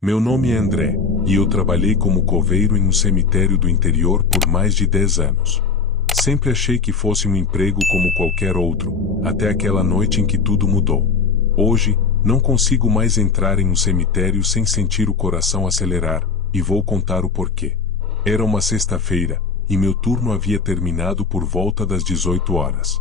Meu nome é André, e eu trabalhei como coveiro em um cemitério do interior por mais de 10 anos. Sempre achei que fosse um emprego como qualquer outro, até aquela noite em que tudo mudou. Hoje, não consigo mais entrar em um cemitério sem sentir o coração acelerar, e vou contar o porquê. Era uma sexta-feira, e meu turno havia terminado por volta das 18 horas.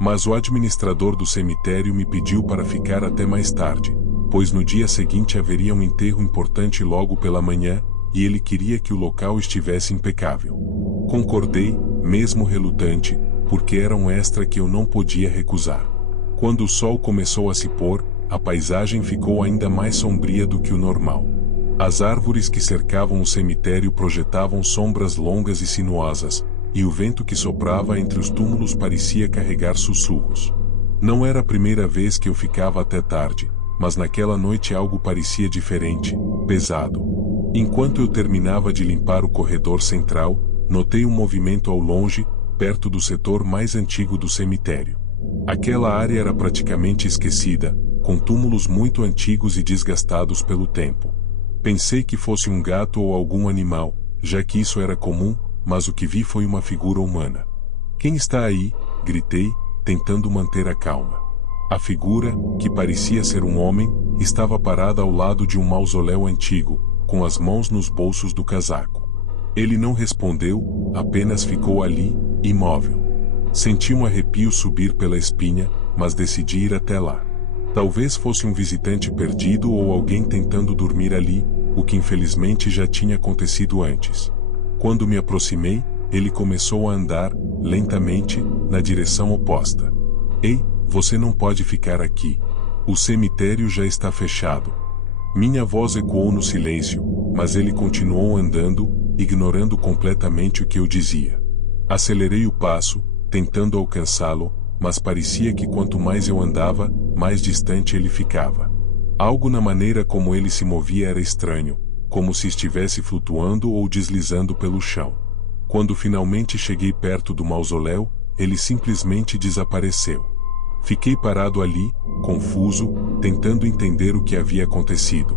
Mas o administrador do cemitério me pediu para ficar até mais tarde, pois no dia seguinte haveria um enterro importante logo pela manhã, e ele queria que o local estivesse impecável. Concordei, mesmo relutante, porque era um extra que eu não podia recusar. Quando o sol começou a se pôr, a paisagem ficou ainda mais sombria do que o normal. As árvores que cercavam o cemitério projetavam sombras longas e sinuosas, e o vento que soprava entre os túmulos parecia carregar sussurros. Não era a primeira vez que eu ficava até tarde, mas naquela noite algo parecia diferente, pesado. Enquanto eu terminava de limpar o corredor central, notei um movimento ao longe, perto do setor mais antigo do cemitério. Aquela área era praticamente esquecida, com túmulos muito antigos e desgastados pelo tempo. Pensei que fosse um gato ou algum animal, já que isso era comum, mas o que vi foi uma figura humana. "Quem está aí?" gritei, tentando manter a calma. A figura, que parecia ser um homem, estava parada ao lado de um mausoléu antigo, com as mãos nos bolsos do casaco. Ele não respondeu, apenas ficou ali, imóvel. Senti um arrepio subir pela espinha, mas decidi ir até lá. Talvez fosse um visitante perdido ou alguém tentando dormir ali, o que infelizmente já tinha acontecido antes. Quando me aproximei, ele começou a andar, lentamente, na direção oposta. "Ei, você não pode ficar aqui. O cemitério já está fechado." Minha voz ecoou no silêncio, mas ele continuou andando, ignorando completamente o que eu dizia. Acelerei o passo, tentando alcançá-lo, mas parecia que quanto mais eu andava, mais distante ele ficava. Algo na maneira como ele se movia era estranho, como se estivesse flutuando ou deslizando pelo chão. Quando finalmente cheguei perto do mausoléu, ele simplesmente desapareceu. Fiquei parado ali, confuso, tentando entender o que havia acontecido.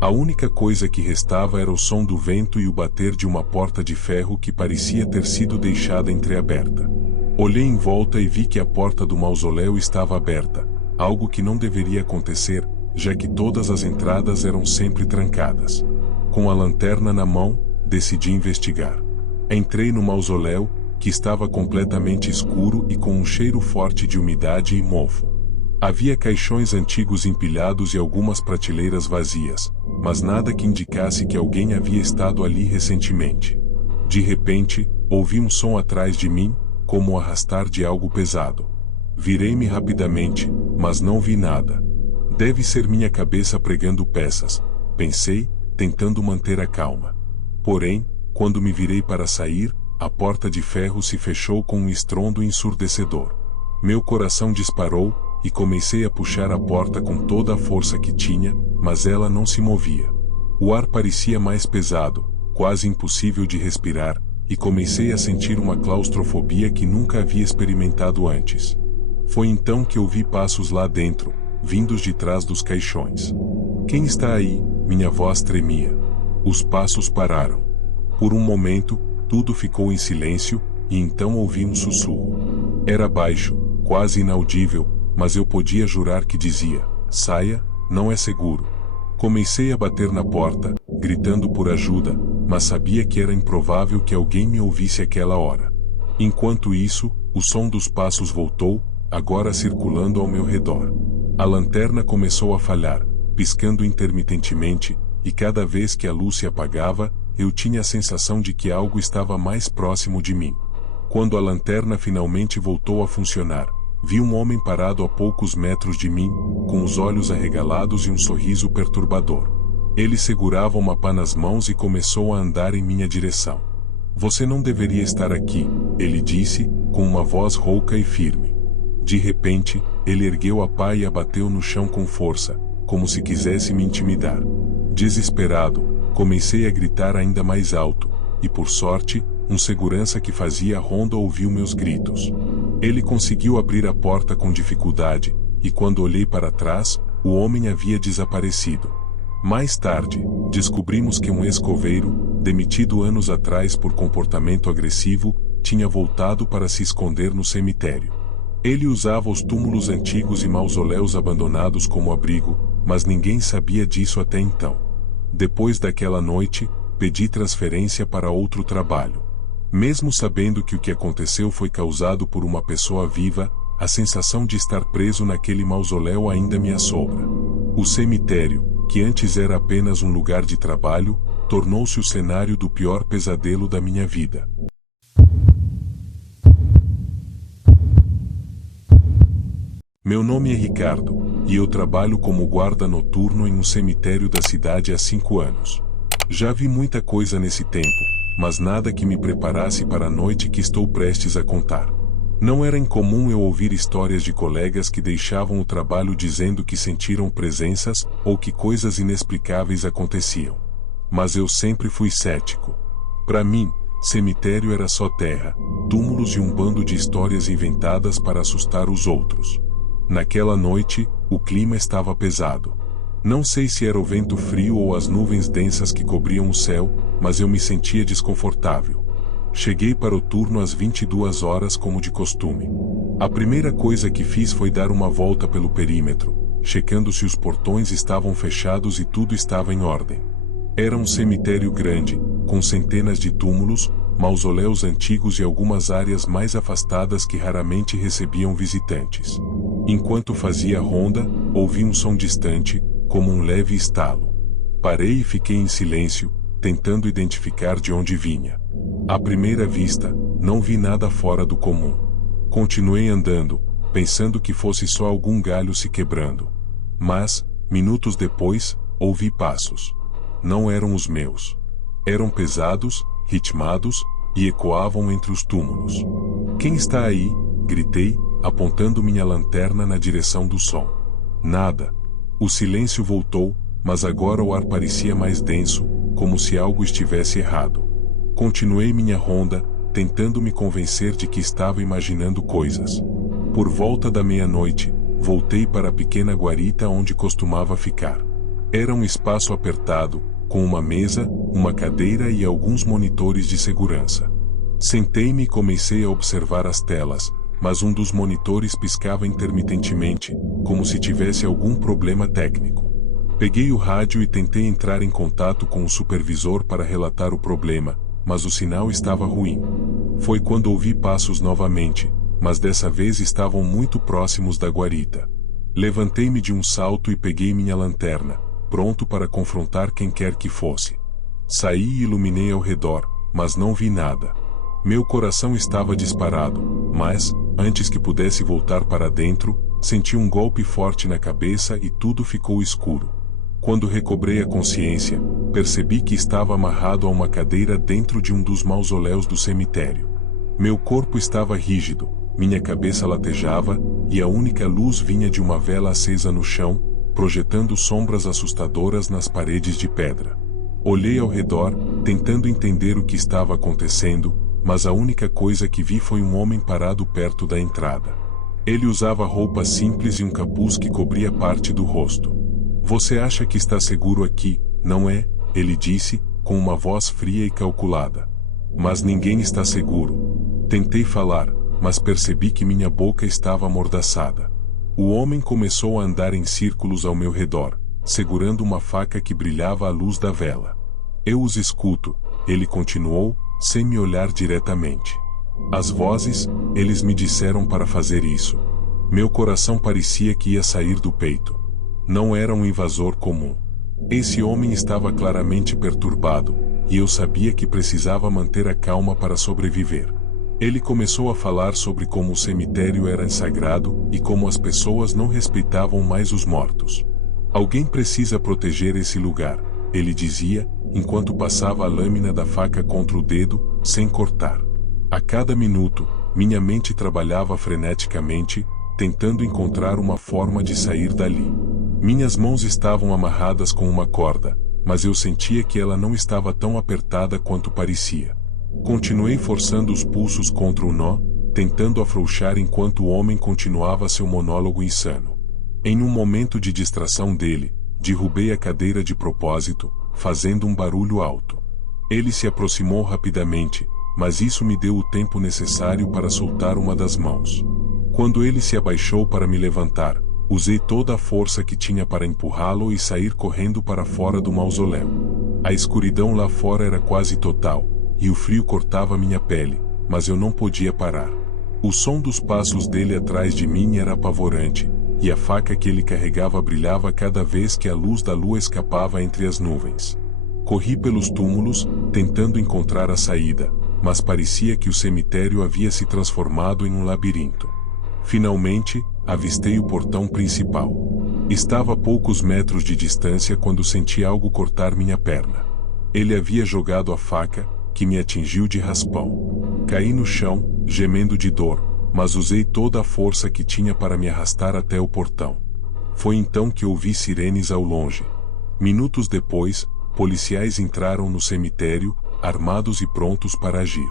A única coisa que restava era o som do vento e o bater de uma porta de ferro que parecia ter sido deixada entreaberta. Olhei em volta e vi que a porta do mausoléu estava aberta, algo que não deveria acontecer, já que todas as entradas eram sempre trancadas. Com a lanterna na mão, decidi investigar. Entrei no mausoléu, que estava completamente escuro e com um cheiro forte de umidade e mofo. Havia caixões antigos empilhados e algumas prateleiras vazias, mas nada que indicasse que alguém havia estado ali recentemente. De repente, ouvi um som atrás de mim, como o arrastar de algo pesado. Virei-me rapidamente, mas não vi nada. Deve ser minha cabeça pregando peças, pensei, tentando manter a calma. Porém, quando me virei para sair, a porta de ferro se fechou com um estrondo ensurdecedor. Meu coração disparou, e comecei a puxar a porta com toda a força que tinha, mas ela não se movia. O ar parecia mais pesado, quase impossível de respirar, e comecei a sentir uma claustrofobia que nunca havia experimentado antes. Foi então que ouvi passos lá dentro, vindos de trás dos caixões. "Quem está aí?" Minha voz tremia. Os passos pararam. Por um momento, tudo ficou em silêncio, e então ouvi um sussurro. Era baixo, quase inaudível, mas eu podia jurar que dizia: "Saia, não é seguro." Comecei a bater na porta, gritando por ajuda, mas sabia que era improvável que alguém me ouvisse àquela hora. Enquanto isso, o som dos passos voltou, agora circulando ao meu redor. A lanterna começou a falhar, piscando intermitentemente, e cada vez que a luz se apagava, eu tinha a sensação de que algo estava mais próximo de mim. Quando a lanterna finalmente voltou a funcionar, vi um homem parado a poucos metros de mim, com os olhos arregalados e um sorriso perturbador. Ele segurava uma pá nas mãos e começou a andar em minha direção. "Você não deveria estar aqui", ele disse, com uma voz rouca e firme. De repente, ele ergueu a pá e a bateu no chão com força, como se quisesse me intimidar. Desesperado, comecei a gritar ainda mais alto, e por sorte, um segurança que fazia a ronda ouviu meus gritos. Ele conseguiu abrir a porta com dificuldade, e quando olhei para trás, o homem havia desaparecido. Mais tarde, descobrimos que um ex-coveiro, demitido anos atrás por comportamento agressivo, tinha voltado para se esconder no cemitério. Ele usava os túmulos antigos e mausoléus abandonados como abrigo, mas ninguém sabia disso até então. Depois daquela noite, pedi transferência para outro trabalho. Mesmo sabendo que o que aconteceu foi causado por uma pessoa viva, a sensação de estar preso naquele mausoléu ainda me assombra. O cemitério, que antes era apenas um lugar de trabalho, tornou-se o cenário do pior pesadelo da minha vida. Meu nome é Ricardo, e eu trabalho como guarda noturno em um cemitério da cidade há 5 anos. Já vi muita coisa nesse tempo, mas nada que me preparasse para a noite que estou prestes a contar. Não era incomum eu ouvir histórias de colegas que deixavam o trabalho dizendo que sentiram presenças ou que coisas inexplicáveis aconteciam. Mas eu sempre fui cético. Para mim, cemitério era só terra, túmulos e um bando de histórias inventadas para assustar os outros. Naquela noite, o clima estava pesado. Não sei se era o vento frio ou as nuvens densas que cobriam o céu, mas eu me sentia desconfortável. Cheguei para o turno às 22 horas como de costume. A primeira coisa que fiz foi dar uma volta pelo perímetro, checando se os portões estavam fechados e tudo estava em ordem. Era um cemitério grande, com centenas de túmulos, mausoléus antigos e algumas áreas mais afastadas que raramente recebiam visitantes. Enquanto fazia ronda, ouvi um som distante, como um leve estalo. Parei e fiquei em silêncio, tentando identificar de onde vinha. À primeira vista, não vi nada fora do comum. Continuei andando, pensando que fosse só algum galho se quebrando. Mas, minutos depois, ouvi passos. Não eram os meus. Eram pesados, ritmados, e ecoavam entre os túmulos. "Quem está aí?" gritei, apontando minha lanterna na direção do som. Nada. O silêncio voltou, mas agora o ar parecia mais denso, como se algo estivesse errado. Continuei minha ronda, tentando me convencer de que estava imaginando coisas. Por volta da meia-noite, voltei para a pequena guarita onde costumava ficar. Era um espaço apertado, com uma mesa, uma cadeira e alguns monitores de segurança. Sentei-me e comecei a observar as telas, mas um dos monitores piscava intermitentemente, como se tivesse algum problema técnico. Peguei o rádio e tentei entrar em contato com o supervisor para relatar o problema, mas o sinal estava ruim. Foi quando ouvi passos novamente, mas dessa vez estavam muito próximos da guarita. Levantei-me de um salto e peguei minha lanterna, pronto para confrontar quem quer que fosse. Saí e iluminei ao redor, mas não vi nada. Meu coração estava disparado, mas, antes que pudesse voltar para dentro, senti um golpe forte na cabeça e tudo ficou escuro. Quando recobrei a consciência, percebi que estava amarrado a uma cadeira dentro de um dos mausoléus do cemitério. Meu corpo estava rígido, minha cabeça latejava, e a única luz vinha de uma vela acesa no chão, projetando sombras assustadoras nas paredes de pedra. Olhei ao redor, tentando entender o que estava acontecendo, mas a única coisa que vi foi um homem parado perto da entrada. Ele usava roupas simples e um capuz que cobria parte do rosto. "Você acha que está seguro aqui, não é?" ele disse, com uma voz fria e calculada. "Mas ninguém está seguro." Tentei falar, mas percebi que minha boca estava amordaçada. O homem começou a andar em círculos ao meu redor, segurando uma faca que brilhava à luz da vela. "Eu os escuto," ele continuou, sem me olhar diretamente. "As vozes, eles me disseram para fazer isso." Meu coração parecia que ia sair do peito. Não era um invasor comum. Esse homem estava claramente perturbado, e eu sabia que precisava manter a calma para sobreviver. Ele começou a falar sobre como o cemitério era sagrado e como as pessoas não respeitavam mais os mortos. "Alguém precisa proteger esse lugar," ele dizia, enquanto passava a lâmina da faca contra o dedo, sem cortar. A cada minuto, minha mente trabalhava freneticamente, tentando encontrar uma forma de sair dali. Minhas mãos estavam amarradas com uma corda, mas eu sentia que ela não estava tão apertada quanto parecia. Continuei forçando os pulsos contra o nó, tentando afrouxar enquanto o homem continuava seu monólogo insano. Em um momento de distração dele, derrubei a cadeira de propósito, fazendo um barulho alto. Ele se aproximou rapidamente, mas isso me deu o tempo necessário para soltar uma das mãos. Quando ele se abaixou para me levantar, usei toda a força que tinha para empurrá-lo e sair correndo para fora do mausoléu. A escuridão lá fora era quase total, e o frio cortava minha pele, mas eu não podia parar. O som dos passos dele atrás de mim era apavorante, e a faca que ele carregava brilhava cada vez que a luz da lua escapava entre as nuvens. Corri pelos túmulos, tentando encontrar a saída, mas parecia que o cemitério havia se transformado em um labirinto. Finalmente, avistei o portão principal. Estava a poucos metros de distância quando senti algo cortar minha perna. Ele havia jogado a faca, que me atingiu de raspão. Caí no chão, gemendo de dor, mas usei toda a força que tinha para me arrastar até o portão. Foi então que ouvi sirenes ao longe. Minutos depois, policiais entraram no cemitério, armados e prontos para agir.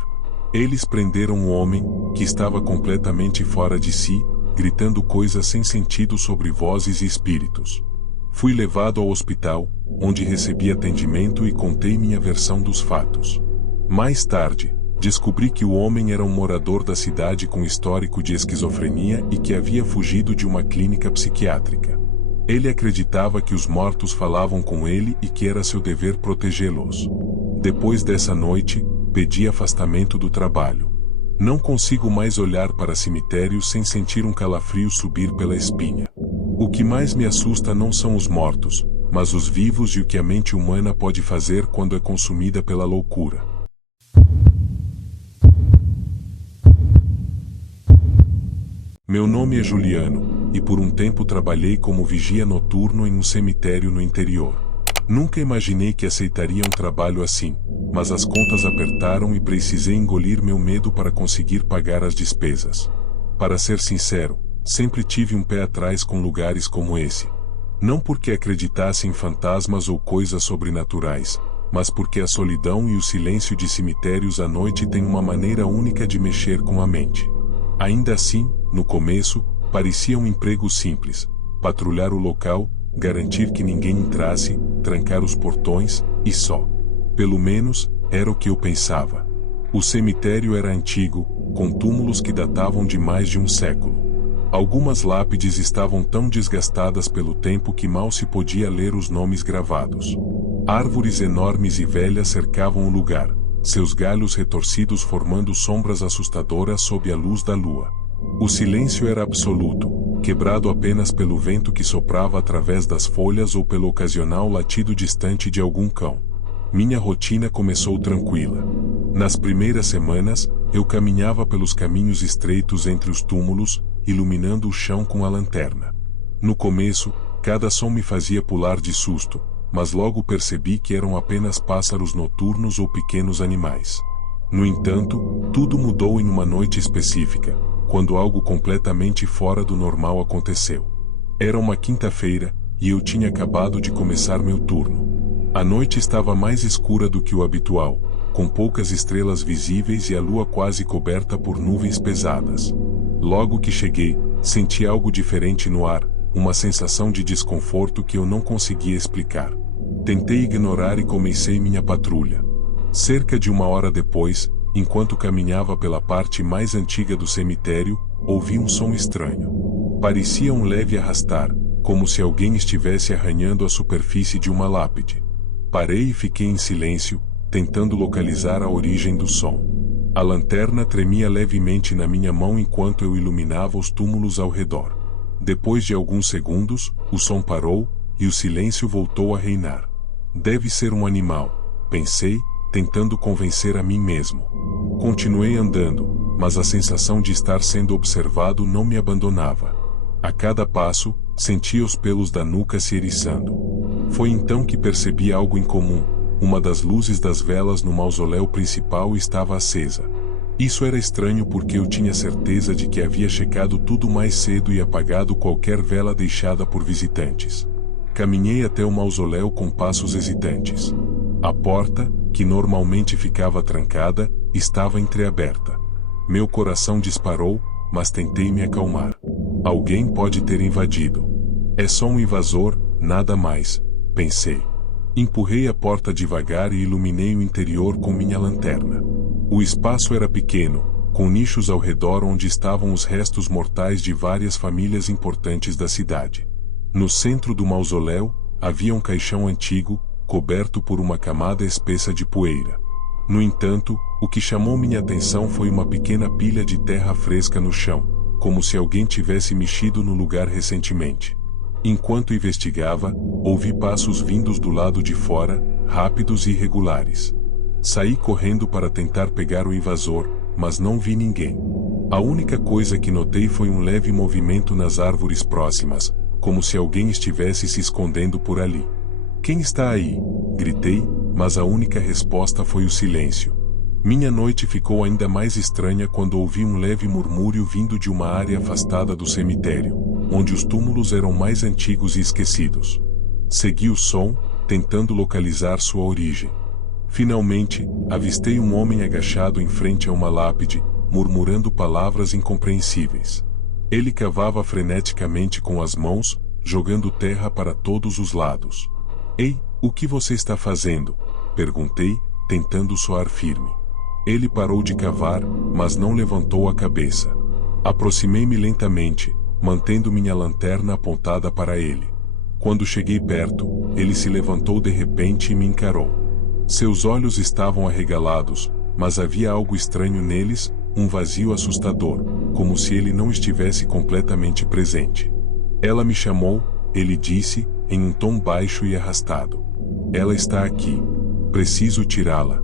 Eles prenderam o homem, que estava completamente fora de si, gritando coisas sem sentido sobre vozes e espíritos. Fui levado ao hospital, onde recebi atendimento e contei minha versão dos fatos. Mais tarde, descobri que o homem era um morador da cidade com histórico de esquizofrenia e que havia fugido de uma clínica psiquiátrica. Ele acreditava que os mortos falavam com ele e que era seu dever protegê-los. Depois dessa noite, pedi afastamento do trabalho. Não consigo mais olhar para cemitérios sem sentir um calafrio subir pela espinha. O que mais me assusta não são os mortos, mas os vivos e o que a mente humana pode fazer quando é consumida pela loucura. Meu nome é Juliano, e por um tempo trabalhei como vigia noturno em um cemitério no interior. Nunca imaginei que aceitaria um trabalho assim, mas as contas apertaram e precisei engolir meu medo para conseguir pagar as despesas. Para ser sincero, sempre tive um pé atrás com lugares como esse. Não porque acreditasse em fantasmas ou coisas sobrenaturais, mas porque a solidão e o silêncio de cemitérios à noite têm uma maneira única de mexer com a mente. Ainda assim, no começo, parecia um emprego simples: patrulhar o local, garantir que ninguém entrasse, trancar os portões, e só. Pelo menos, era o que eu pensava. O cemitério era antigo, com túmulos que datavam de mais de um século. Algumas lápides estavam tão desgastadas pelo tempo que mal se podia ler os nomes gravados. Árvores enormes e velhas cercavam o lugar, seus galhos retorcidos formando sombras assustadoras sob a luz da lua. O silêncio era absoluto, quebrado apenas pelo vento que soprava através das folhas ou pelo ocasional latido distante de algum cão. Minha rotina começou tranquila. Nas primeiras semanas, eu caminhava pelos caminhos estreitos entre os túmulos, iluminando o chão com a lanterna. No começo, cada som me fazia pular de susto, mas logo percebi que eram apenas pássaros noturnos ou pequenos animais. No entanto, tudo mudou em uma noite específica, quando algo completamente fora do normal aconteceu. Era uma quinta-feira, e eu tinha acabado de começar meu turno. A noite estava mais escura do que o habitual, com poucas estrelas visíveis e a lua quase coberta por nuvens pesadas. Logo que cheguei, senti algo diferente no ar, uma sensação de desconforto que eu não conseguia explicar. Tentei ignorar e comecei minha patrulha. Cerca de 1 hora depois, enquanto caminhava pela parte mais antiga do cemitério, ouvi um som estranho. Parecia um leve arrastar, como se alguém estivesse arranhando a superfície de uma lápide. Parei e fiquei em silêncio, tentando localizar a origem do som. A lanterna tremia levemente na minha mão enquanto eu iluminava os túmulos ao redor. Depois de alguns segundos, o som parou, e o silêncio voltou a reinar. Deve ser um animal, pensei, tentando convencer a mim mesmo. Continuei andando, mas a sensação de estar sendo observado não me abandonava. A cada passo, sentia os pelos da nuca se eriçando. Foi então que percebi algo incomum: uma das luzes das velas no mausoléu principal estava acesa. Isso era estranho porque eu tinha certeza de que havia checado tudo mais cedo e apagado qualquer vela deixada por visitantes. Caminhei até o mausoléu com passos hesitantes. A porta, que normalmente ficava trancada, estava entreaberta. Meu coração disparou, mas tentei me acalmar. Alguém pode ter invadido. É só um invasor, nada mais, pensei. Empurrei a porta devagar e iluminei o interior com minha lanterna. O espaço era pequeno, com nichos ao redor onde estavam os restos mortais de várias famílias importantes da cidade. No centro do mausoléu, havia um caixão antigo, coberto por uma camada espessa de poeira. No entanto, o que chamou minha atenção foi uma pequena pilha de terra fresca no chão, como se alguém tivesse mexido no lugar recentemente. Enquanto investigava, ouvi passos vindos do lado de fora, rápidos e irregulares. Saí correndo para tentar pegar o invasor, mas não vi ninguém. A única coisa que notei foi um leve movimento nas árvores próximas, como se alguém estivesse se escondendo por ali. "Quem está aí?" gritei, mas a única resposta foi o silêncio. Minha noite ficou ainda mais estranha quando ouvi um leve murmúrio vindo de uma área afastada do cemitério, onde os túmulos eram mais antigos e esquecidos. Segui o som, tentando localizar sua origem. Finalmente, avistei um homem agachado em frente a uma lápide, murmurando palavras incompreensíveis. Ele cavava freneticamente com as mãos, jogando terra para todos os lados. "Ei, o que você está fazendo?" perguntei, tentando soar firme. Ele parou de cavar, mas não levantou a cabeça. Aproximei-me lentamente, mantendo minha lanterna apontada para ele. Quando cheguei perto, ele se levantou de repente e me encarou. Seus olhos estavam arregalados, mas havia algo estranho neles, um vazio assustador, como se ele não estivesse completamente presente. "Ela me chamou", ele disse, em um tom baixo e arrastado. "Ela está aqui. Preciso tirá-la."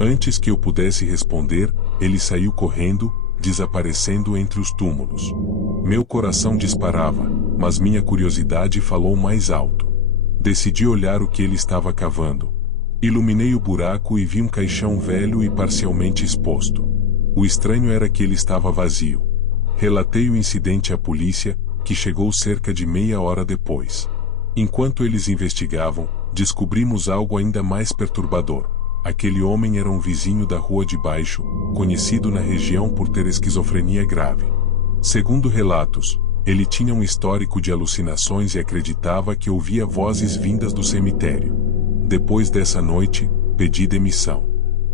Antes que eu pudesse responder, ele saiu correndo, desaparecendo entre os túmulos. Meu coração disparava, mas minha curiosidade falou mais alto. Decidi olhar o que ele estava cavando. Iluminei o buraco e vi um caixão velho e parcialmente exposto. O estranho era que ele estava vazio. Relatei o incidente à polícia, que chegou cerca de meia hora depois. Enquanto eles investigavam, descobrimos algo ainda mais perturbador. Aquele homem era um vizinho da rua de baixo, conhecido na região por ter esquizofrenia grave. Segundo relatos, ele tinha um histórico de alucinações e acreditava que ouvia vozes vindas do cemitério. Depois dessa noite, pedi demissão.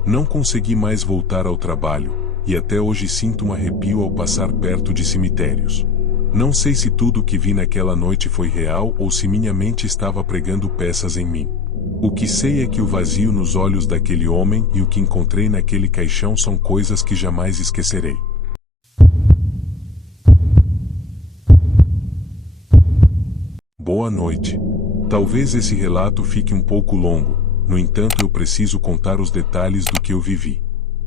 Não consegui mais voltar ao trabalho, e até hoje sinto um arrepio ao passar perto de cemitérios. Não sei se tudo o que vi naquela noite foi real ou se minha mente estava pregando peças em mim. O que sei é que o vazio nos olhos daquele homem e o que encontrei naquele caixão são coisas que jamais esquecerei. Boa noite. Talvez esse relato fique um pouco longo, no entanto eu preciso contar os detalhes do que eu vivi.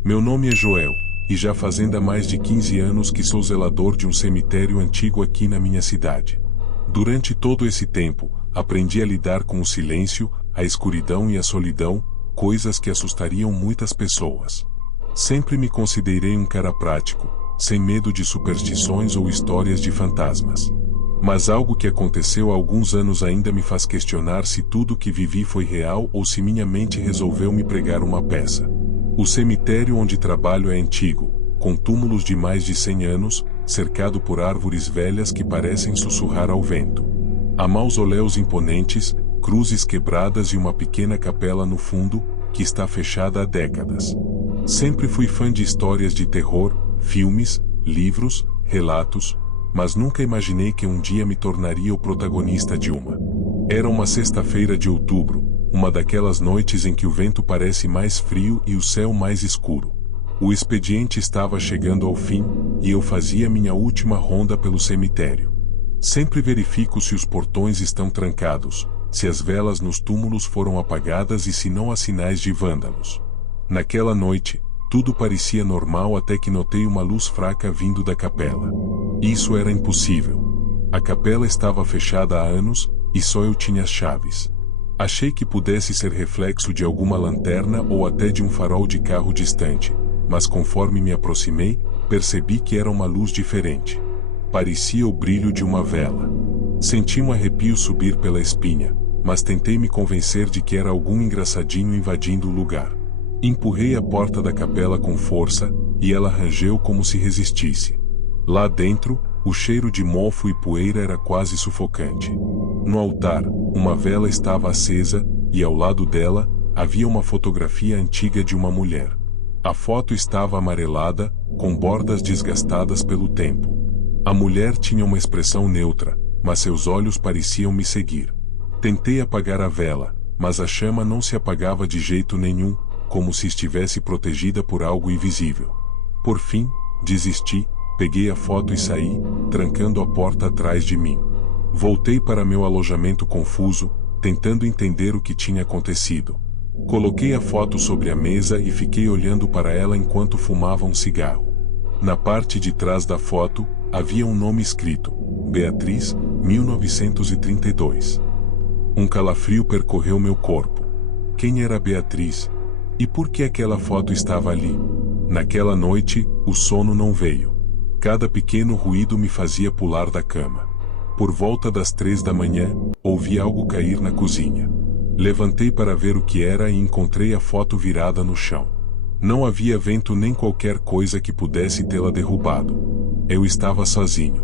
Meu nome é Joel, e já fazem mais de 15 anos que sou zelador de um cemitério antigo aqui na minha cidade. Durante todo esse tempo, aprendi a lidar com o silêncio, a escuridão e a solidão, coisas que assustariam muitas pessoas. Sempre me considerei um cara prático, sem medo de superstições ou histórias de fantasmas. Mas algo que aconteceu há alguns anos ainda me faz questionar se tudo o que vivi foi real ou se minha mente resolveu me pregar uma peça. O cemitério onde trabalho é antigo, com túmulos de mais de 100 anos, cercado por árvores velhas que parecem sussurrar ao vento. Há mausoléus imponentes, cruzes quebradas e uma pequena capela no fundo, que está fechada há décadas. Sempre fui fã de histórias de terror, filmes, livros, relatos, mas nunca imaginei que um dia me tornaria o protagonista de uma. Era uma sexta-feira de outubro, uma daquelas noites em que o vento parece mais frio e o céu mais escuro. O expediente estava chegando ao fim, e eu fazia minha última ronda pelo cemitério. Sempre verifico se os portões estão trancados, se as velas nos túmulos foram apagadas e se não há sinais de vândalos. Naquela noite, tudo parecia normal até que notei uma luz fraca vindo da capela. Isso era impossível. A capela estava fechada há anos, e só eu tinha as chaves. Achei que pudesse ser reflexo de alguma lanterna ou até de um farol de carro distante, mas conforme me aproximei, percebi que era uma luz diferente. Parecia o brilho de uma vela. Senti um arrepio subir pela espinha, mas tentei me convencer de que era algum engraçadinho invadindo o lugar. Empurrei a porta da capela com força, e ela rangeu como se resistisse. Lá dentro, o cheiro de mofo e poeira era quase sufocante. No altar, uma vela estava acesa, e ao lado dela, havia uma fotografia antiga de uma mulher. A foto estava amarelada, com bordas desgastadas pelo tempo. A mulher tinha uma expressão neutra, mas seus olhos pareciam me seguir. Tentei apagar a vela, mas a chama não se apagava de jeito nenhum, como se estivesse protegida por algo invisível. Por fim, desisti, peguei a foto e saí, trancando a porta atrás de mim. Voltei para meu alojamento confuso, tentando entender o que tinha acontecido. Coloquei a foto sobre a mesa e fiquei olhando para ela enquanto fumava um cigarro. Na parte de trás da foto, havia um nome escrito: Beatriz, 1932. Um calafrio percorreu meu corpo. Quem era Beatriz? E por que aquela foto estava ali? Naquela noite, o sono não veio. Cada pequeno ruído me fazia pular da cama. Por volta das 3 da manhã, ouvi algo cair na cozinha. Levantei para ver o que era e encontrei a foto virada no chão. Não havia vento nem qualquer coisa que pudesse tê-la derrubado. Eu estava sozinho.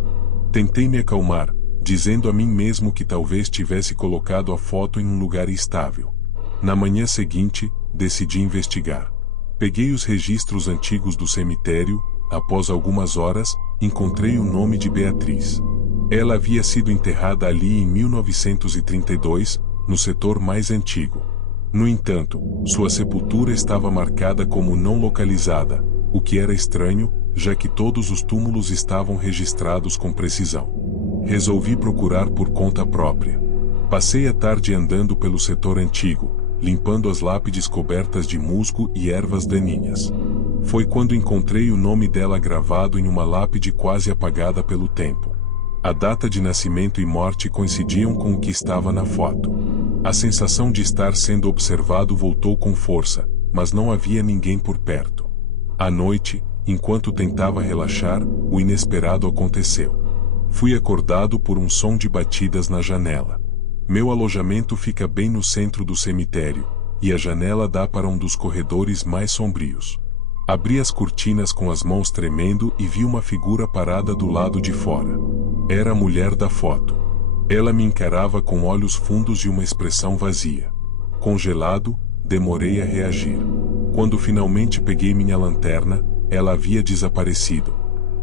Tentei me acalmar, dizendo a mim mesmo que talvez tivesse colocado a foto em um lugar estável. Na manhã seguinte, decidi investigar. Peguei os registros antigos do cemitério. Após algumas horas, encontrei o nome de Beatriz. Ela havia sido enterrada ali em 1932, no setor mais antigo. No entanto, sua sepultura estava marcada como não localizada, o que era estranho, já que todos os túmulos estavam registrados com precisão. Resolvi procurar por conta própria. Passei a tarde andando pelo setor antigo, limpando as lápides cobertas de musgo e ervas daninhas. Foi quando encontrei o nome dela gravado em uma lápide quase apagada pelo tempo. A data de nascimento e morte coincidiam com o que estava na foto. A sensação de estar sendo observado voltou com força, mas não havia ninguém por perto. À noite, enquanto tentava relaxar, o inesperado aconteceu. Fui acordado por um som de batidas na janela. Meu alojamento fica bem no centro do cemitério, e a janela dá para um dos corredores mais sombrios. Abri as cortinas com as mãos tremendo e vi uma figura parada do lado de fora. Era a mulher da foto. Ela me encarava com olhos fundos e uma expressão vazia. Congelado, demorei a reagir. Quando finalmente peguei minha lanterna, ela havia desaparecido.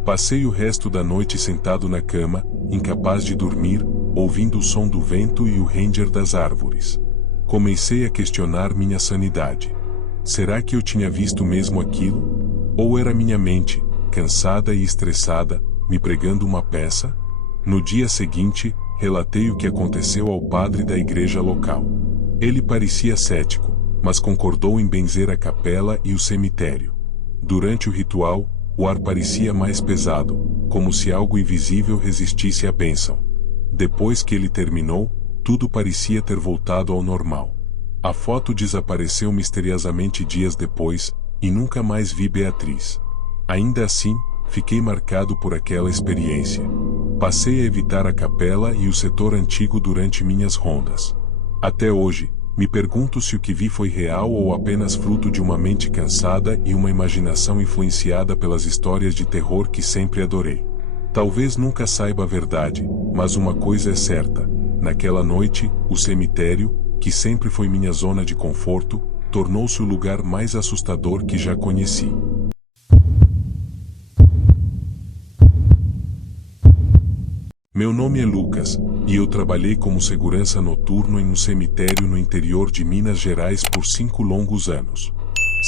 Passei o resto da noite sentado na cama, incapaz de dormir, ouvindo o som do vento e o ranger das árvores. Comecei a questionar minha sanidade. Será que eu tinha visto mesmo aquilo? Ou era minha mente, cansada e estressada, me pregando uma peça? No dia seguinte, relatei o que aconteceu ao padre da igreja local. Ele parecia cético, mas concordou em benzer a capela e o cemitério. Durante o ritual, o ar parecia mais pesado, como se algo invisível resistisse à bênção. Depois que ele terminou, tudo parecia ter voltado ao normal. A foto desapareceu misteriosamente dias depois, e nunca mais vi Beatriz. Ainda assim, fiquei marcado por aquela experiência. Passei a evitar a capela e o setor antigo durante minhas rondas. Até hoje, me pergunto se o que vi foi real ou apenas fruto de uma mente cansada e uma imaginação influenciada pelas histórias de terror que sempre adorei. Talvez nunca saiba a verdade, mas uma coisa é certa: naquela noite, o cemitério, que sempre foi minha zona de conforto, tornou-se o lugar mais assustador que já conheci. Meu nome é Lucas, e eu trabalhei como segurança noturno em um cemitério no interior de Minas Gerais por 5 longos anos.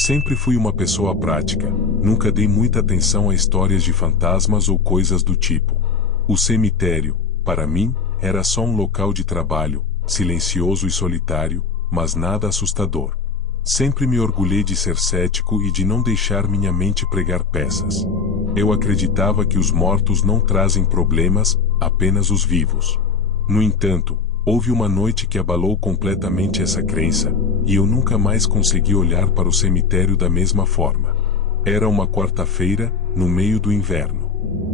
Sempre fui uma pessoa prática, nunca dei muita atenção a histórias de fantasmas ou coisas do tipo. O cemitério, para mim, era só um local de trabalho, silencioso e solitário, mas nada assustador. Sempre me orgulhei de ser cético e de não deixar minha mente pregar peças. Eu acreditava que os mortos não trazem problemas, apenas os vivos. No entanto, houve uma noite que abalou completamente essa crença, e eu nunca mais consegui olhar para o cemitério da mesma forma. Era uma quarta-feira, no meio do inverno.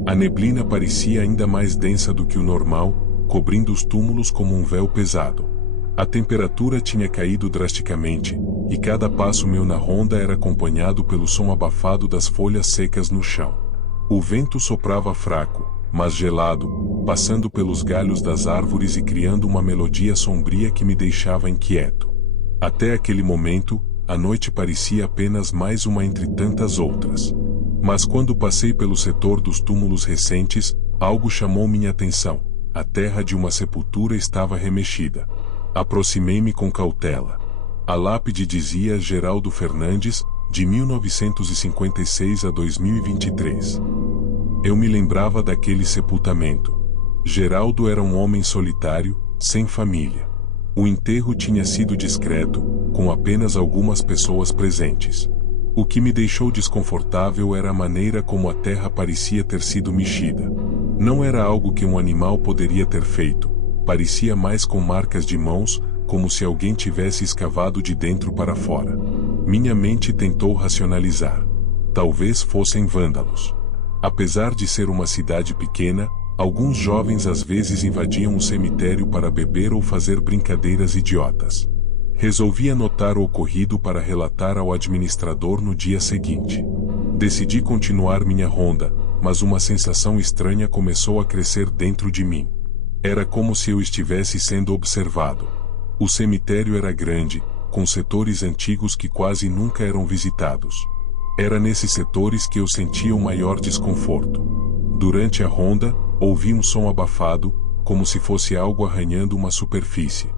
A neblina parecia ainda mais densa do que o normal, cobrindo os túmulos como um véu pesado. A temperatura tinha caído drasticamente, e cada passo meu na ronda era acompanhado pelo som abafado das folhas secas no chão. O vento soprava fraco, mas gelado, passando pelos galhos das árvores e criando uma melodia sombria que me deixava inquieto. Até aquele momento, a noite parecia apenas mais uma entre tantas outras. Mas quando passei pelo setor dos túmulos recentes, algo chamou minha atenção. A terra de uma sepultura estava remexida. Aproximei-me com cautela. A lápide dizia Geraldo Fernandes, de 1956 a 2023. Eu me lembrava daquele sepultamento. Geraldo era um homem solitário, sem família. O enterro tinha sido discreto, com apenas algumas pessoas presentes. O que me deixou desconfortável era a maneira como a terra parecia ter sido mexida. Não era algo que um animal poderia ter feito, parecia mais com marcas de mãos, como se alguém tivesse escavado de dentro para fora. Minha mente tentou racionalizar. Talvez fossem vândalos. Apesar de ser uma cidade pequena, alguns jovens às vezes invadiam o cemitério para beber ou fazer brincadeiras idiotas. Resolvi anotar o ocorrido para relatar ao administrador no dia seguinte. Decidi continuar minha ronda, mas uma sensação estranha começou a crescer dentro de mim. Era como se eu estivesse sendo observado. O cemitério era grande, com setores antigos que quase nunca eram visitados. Era nesses setores que eu sentia o maior desconforto. Durante a ronda, ouvi um som abafado, como se fosse algo arranhando uma superfície.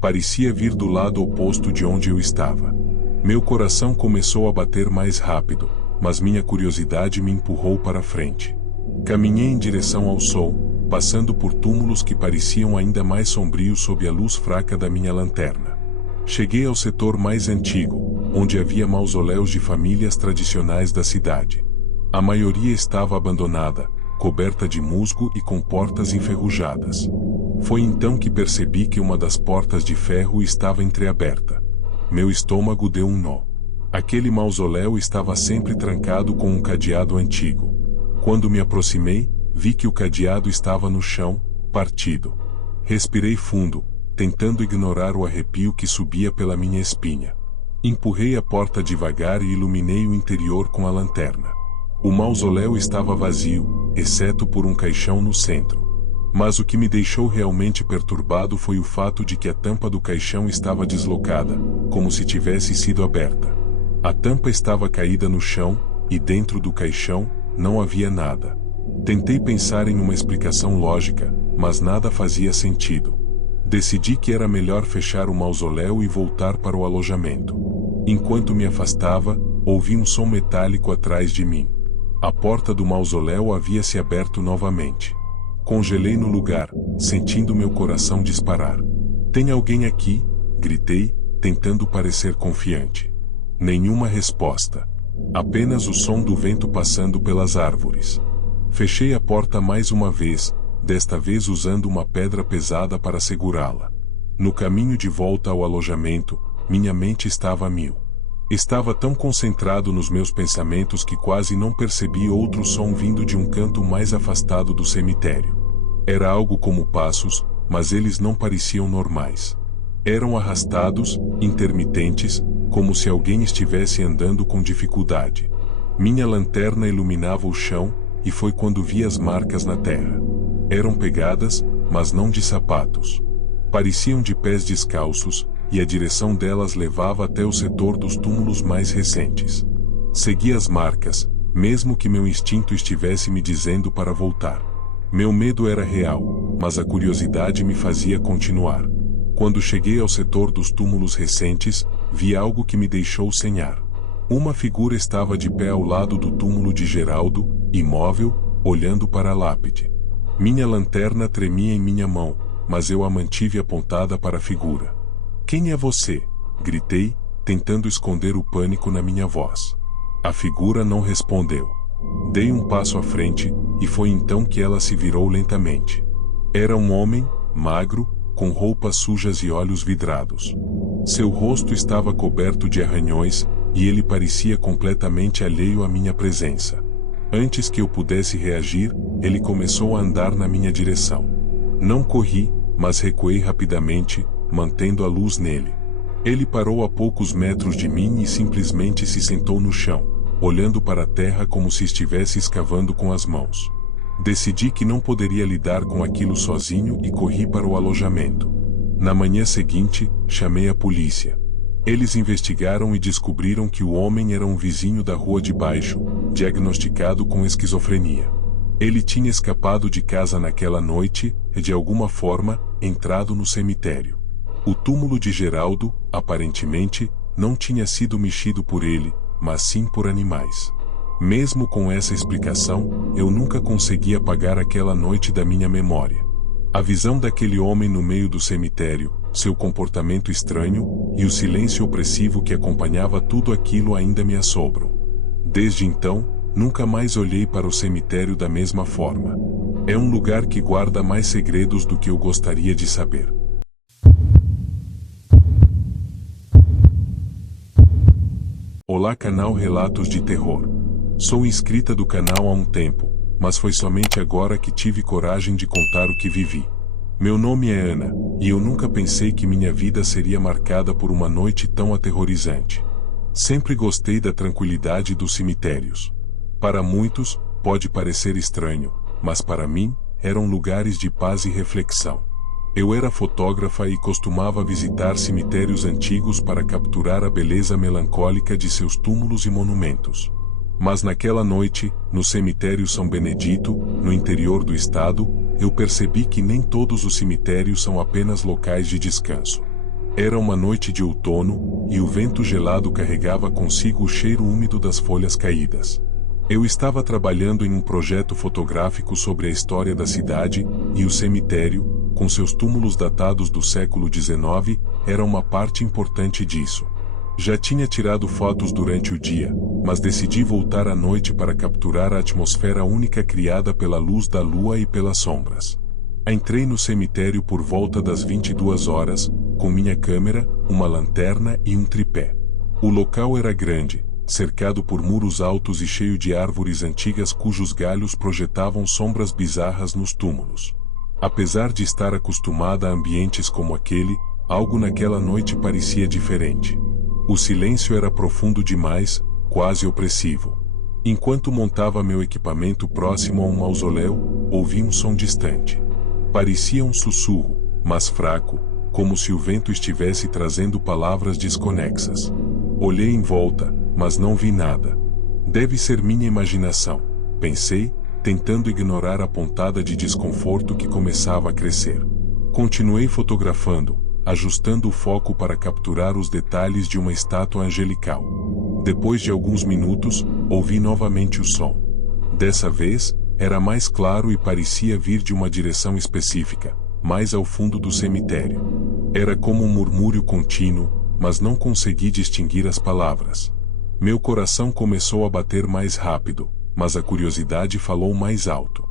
Parecia vir do lado oposto de onde eu estava. Meu coração começou a bater mais rápido, mas minha curiosidade me empurrou para frente. Caminhei em direção ao som, passando por túmulos que pareciam ainda mais sombrios sob a luz fraca da minha lanterna. Cheguei ao setor mais antigo, onde havia mausoléus de famílias tradicionais da cidade. A maioria estava abandonada, coberta de musgo e com portas enferrujadas. Foi então que percebi que uma das portas de ferro estava entreaberta. Meu estômago deu um nó. Aquele mausoléu estava sempre trancado com um cadeado antigo. Quando me aproximei, vi que o cadeado estava no chão, partido. Respirei fundo, tentando ignorar o arrepio que subia pela minha espinha. Empurrei a porta devagar e iluminei o interior com a lanterna. O mausoléu estava vazio, exceto por um caixão no centro. Mas o que me deixou realmente perturbado foi o fato de que a tampa do caixão estava deslocada, como se tivesse sido aberta. A tampa estava caída no chão, e dentro do caixão, não havia nada. Tentei pensar em uma explicação lógica, mas nada fazia sentido. Decidi que era melhor fechar o mausoléu e voltar para o alojamento. Enquanto me afastava, ouvi um som metálico atrás de mim. A porta do mausoléu havia se aberto novamente. Congelei no lugar, sentindo meu coração disparar. "Tem alguém aqui?" gritei, tentando parecer confiante. Nenhuma resposta. Apenas o som do vento passando pelas árvores. Fechei a porta mais uma vez, desta vez usando uma pedra pesada para segurá-la. No caminho de volta ao alojamento, minha mente estava a mil. Estava tão concentrado nos meus pensamentos que quase não percebi outro som vindo de um canto mais afastado do cemitério. Era algo como passos, mas eles não pareciam normais. Eram arrastados, intermitentes, como se alguém estivesse andando com dificuldade. Minha lanterna iluminava o chão, e foi quando vi as marcas na terra. Eram pegadas, mas não de sapatos. Pareciam de pés descalços, e a direção delas levava até o setor dos túmulos mais recentes. Segui as marcas, mesmo que meu instinto estivesse me dizendo para voltar. Meu medo era real, mas a curiosidade me fazia continuar. Quando cheguei ao setor dos túmulos recentes, vi algo que me deixou sem ar. Uma figura estava de pé ao lado do túmulo de Geraldo, imóvel, olhando para a lápide. Minha lanterna tremia em minha mão, mas eu a mantive apontada para a figura. "Quem é você?" gritei, tentando esconder o pânico na minha voz. A figura não respondeu. Dei um passo à frente, e foi então que ela se virou lentamente. Era um homem, magro, com roupas sujas e olhos vidrados. Seu rosto estava coberto de arranhões, e ele parecia completamente alheio à minha presença. Antes que eu pudesse reagir, ele começou a andar na minha direção. Não corri, mas recuei rapidamente, mantendo a luz nele. Ele parou a poucos metros de mim e simplesmente se sentou no chão, olhando para a terra como se estivesse escavando com as mãos. Decidi que não poderia lidar com aquilo sozinho e corri para o alojamento. Na manhã seguinte, chamei a polícia. Eles investigaram e descobriram que o homem era um vizinho da rua de baixo, diagnosticado com esquizofrenia. Ele tinha escapado de casa naquela noite e, de alguma forma, entrado no cemitério. O túmulo de Geraldo, aparentemente, não tinha sido mexido por ele, mas sim por animais. Mesmo com essa explicação, eu nunca consegui apagar aquela noite da minha memória. A visão daquele homem no meio do cemitério, seu comportamento estranho, e o silêncio opressivo que acompanhava tudo aquilo ainda me assombram. Desde então, nunca mais olhei para o cemitério da mesma forma. É um lugar que guarda mais segredos do que eu gostaria de saber. Olá, canal Relatos de Terror. Sou inscrita do canal há um tempo, mas foi somente agora que tive coragem de contar o que vivi. Meu nome é Ana, e eu nunca pensei que minha vida seria marcada por uma noite tão aterrorizante. Sempre gostei da tranquilidade dos cemitérios. Para muitos, pode parecer estranho, mas para mim, eram lugares de paz e reflexão. Eu era fotógrafa e costumava visitar cemitérios antigos para capturar a beleza melancólica de seus túmulos e monumentos. Mas naquela noite, no cemitério São Benedito, no interior do estado, eu percebi que nem todos os cemitérios são apenas locais de descanso. Era uma noite de outono, e o vento gelado carregava consigo o cheiro úmido das folhas caídas. Eu estava trabalhando em um projeto fotográfico sobre a história da cidade, e o cemitério, com seus túmulos datados do século XIX, era uma parte importante disso. Já tinha tirado fotos durante o dia, mas decidi voltar à noite para capturar a atmosfera única criada pela luz da lua e pelas sombras. Entrei no cemitério por volta das 22 horas, com minha câmera, uma lanterna e um tripé. O local era grande, cercado por muros altos e cheio de árvores antigas cujos galhos projetavam sombras bizarras nos túmulos. Apesar de estar acostumada a ambientes como aquele, algo naquela noite parecia diferente. O silêncio era profundo demais, quase opressivo. Enquanto montava meu equipamento próximo a um mausoléu, ouvi um som distante. Parecia um sussurro, mas fraco, como se o vento estivesse trazendo palavras desconexas. Olhei em volta, mas não vi nada. Deve ser minha imaginação, pensei, tentando ignorar a pontada de desconforto que começava a crescer. Continuei fotografando, ajustando o foco para capturar os detalhes de uma estátua angelical. Depois de alguns minutos, ouvi novamente o som. Dessa vez, era mais claro e parecia vir de uma direção específica, mais ao fundo do cemitério. Era como um murmúrio contínuo, mas não consegui distinguir as palavras. Meu coração começou a bater mais rápido, mas a curiosidade falou mais alto.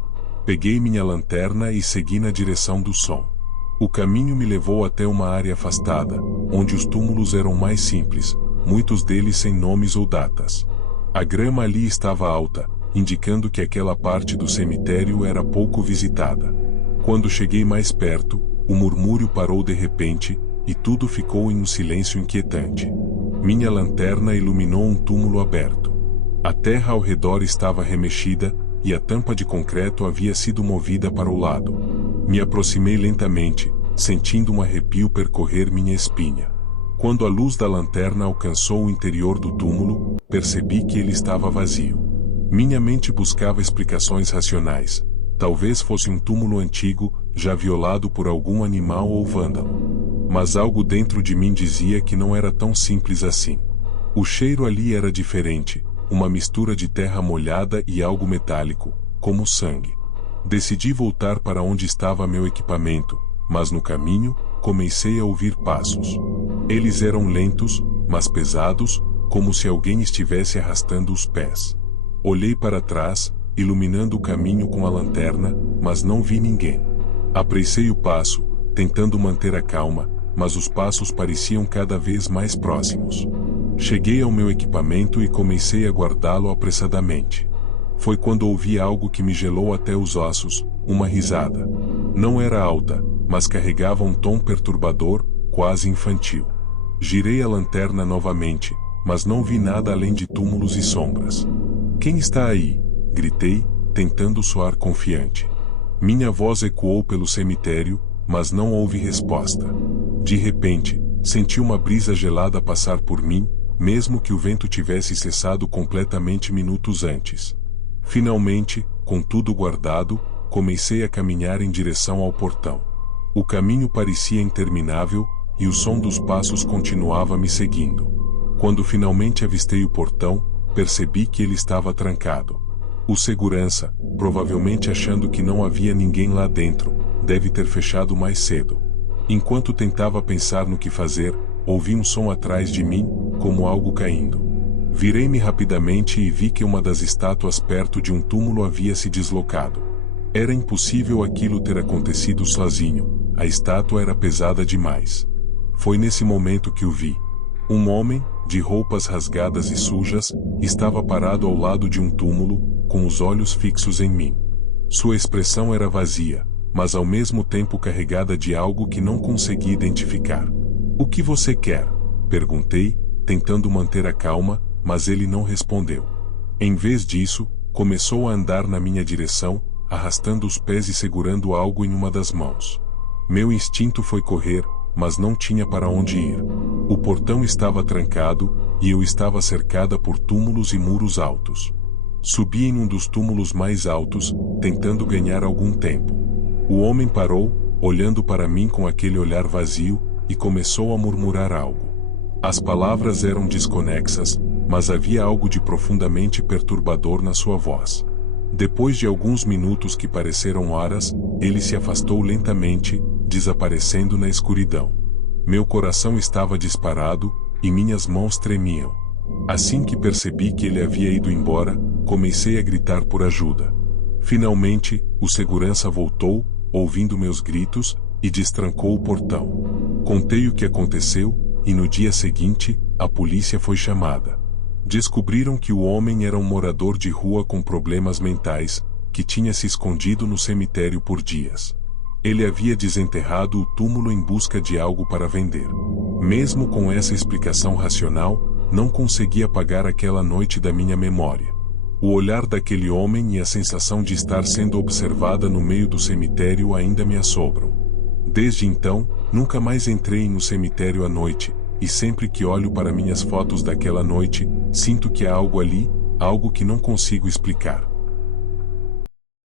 Peguei minha lanterna e segui na direção do som. O caminho me levou até uma área afastada, onde os túmulos eram mais simples, muitos deles sem nomes ou datas. A grama ali estava alta, indicando que aquela parte do cemitério era pouco visitada. Quando cheguei mais perto, o murmúrio parou de repente, e tudo ficou em um silêncio inquietante. Minha lanterna iluminou um túmulo aberto. A terra ao redor estava remexida, e a tampa de concreto havia sido movida para o lado. Me aproximei lentamente, sentindo um arrepio percorrer minha espinha. Quando a luz da lanterna alcançou o interior do túmulo, percebi que ele estava vazio. Minha mente buscava explicações racionais. Talvez fosse um túmulo antigo, já violado por algum animal ou vândalo. Mas algo dentro de mim dizia que não era tão simples assim. O cheiro ali era diferente, uma mistura de terra molhada e algo metálico, como sangue. Decidi voltar para onde estava meu equipamento, mas no caminho, comecei a ouvir passos. Eles eram lentos, mas pesados, como se alguém estivesse arrastando os pés. Olhei para trás, iluminando o caminho com a lanterna, mas não vi ninguém. Apressei o passo, tentando manter a calma, mas os passos pareciam cada vez mais próximos. Cheguei ao meu equipamento e comecei a guardá-lo apressadamente. Foi quando ouvi algo que me gelou até os ossos, uma risada. Não era alta, mas carregava um tom perturbador, quase infantil. Girei a lanterna novamente, mas não vi nada além de túmulos e sombras. "Quem está aí?" gritei, tentando soar confiante. Minha voz ecoou pelo cemitério, mas não houve resposta. De repente, senti uma brisa gelada passar por mim, mesmo que o vento tivesse cessado completamente minutos antes. Finalmente, com tudo guardado, comecei a caminhar em direção ao portão. O caminho parecia interminável, e o som dos passos continuava me seguindo. Quando finalmente avistei o portão, percebi que ele estava trancado. O segurança, provavelmente achando que não havia ninguém lá dentro, deve ter fechado mais cedo. Enquanto tentava pensar no que fazer, ouvi um som atrás de mim, como algo caindo. Virei-me rapidamente e vi que uma das estátuas perto de um túmulo havia se deslocado. Era impossível aquilo ter acontecido sozinho, a estátua era pesada demais. Foi nesse momento que o vi. Um homem, de roupas rasgadas e sujas, estava parado ao lado de um túmulo, com os olhos fixos em mim. Sua expressão era vazia, mas ao mesmo tempo carregada de algo que não consegui identificar. "O que você quer?" perguntei, tentando manter a calma, mas ele não respondeu. Em vez disso, começou a andar na minha direção, arrastando os pés e segurando algo em uma das mãos. Meu instinto foi correr, mas não tinha para onde ir. O portão estava trancado, e eu estava cercada por túmulos e muros altos. Subi em um dos túmulos mais altos, tentando ganhar algum tempo. O homem parou, olhando para mim com aquele olhar vazio, e começou a murmurar algo. As palavras eram desconexas, mas havia algo de profundamente perturbador na sua voz. Depois de alguns minutos que pareceram horas, ele se afastou lentamente, desaparecendo na escuridão. Meu coração estava disparado, e minhas mãos tremiam. Assim que percebi que ele havia ido embora, comecei a gritar por ajuda. Finalmente, o segurança voltou, ouvindo meus gritos, e destrancou o portão. Contei o que aconteceu, e no dia seguinte, a polícia foi chamada. Descobriram que o homem era um morador de rua com problemas mentais, que tinha se escondido no cemitério por dias. Ele havia desenterrado o túmulo em busca de algo para vender. Mesmo com essa explicação racional, não conseguia apagar aquela noite da minha memória. O olhar daquele homem e a sensação de estar sendo observada no meio do cemitério ainda me assombram. Desde então, nunca mais entrei no cemitério à noite, e sempre que olho para minhas fotos daquela noite, sinto que há algo ali, algo que não consigo explicar.